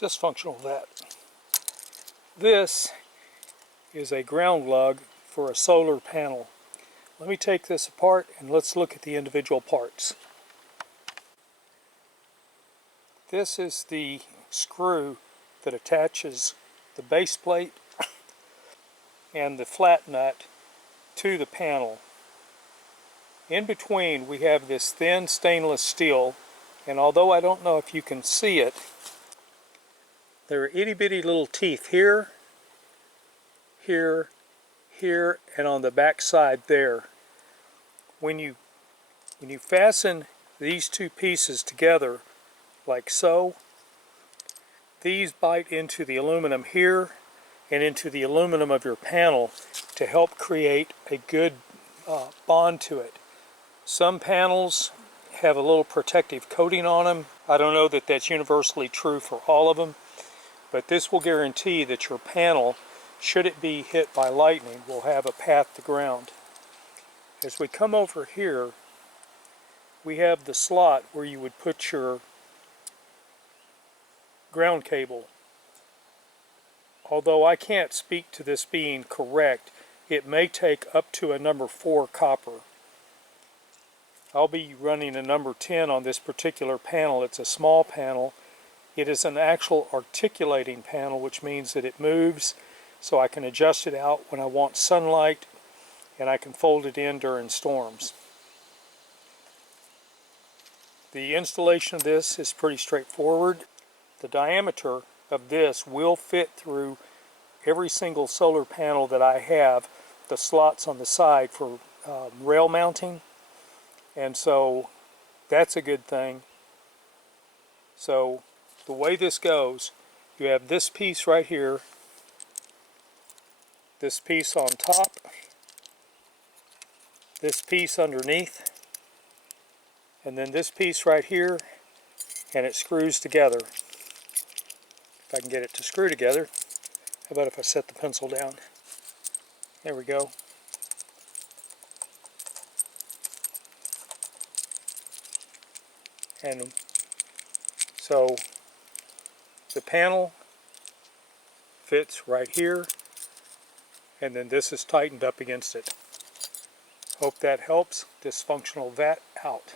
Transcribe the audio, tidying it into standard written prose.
dysfunctional vat. This is a ground lug for a solar panel. Let me take this apart and let's look at the individual parts. This is the screw that attaches the base plate and the flat nut to the panel. In between we have this thin stainless steel, and although I don't know if you can see it, there are itty bitty little teeth here, here, here, and on the back side there. When you fasten these two pieces together like so, these bite into the aluminum here and into the aluminum of your panel to help create a good bond to it. Some panels have a little protective coating on them. I don't know that that's universally true for all of them, but this will guarantee that your panel, should it be hit by lightning, will have a path to ground. As we come over here, we have the slot where you would put your ground cable. Although I can't speak to this being correct, it may take up to a number 4 copper. I'll be running a number 10 on this particular panel. It's a small panel. It is an actual articulating panel, which means that it moves, so I can adjust it out when I want sunlight, and I can fold it in during storms. The installation of this is pretty straightforward. The diameter of this will fit through every single solar panel that I have, the slots on the side for rail mounting, and so that's a good thing. So the way this goes, you have this piece right here, this piece on top, this piece underneath, and then this piece right here, and it screws together. If I can get it to screw together. How about if I set the pencil down? There we go. And so the panel fits right here, and then this is tightened up against it. Hope that helps. Dysfunctional vat out.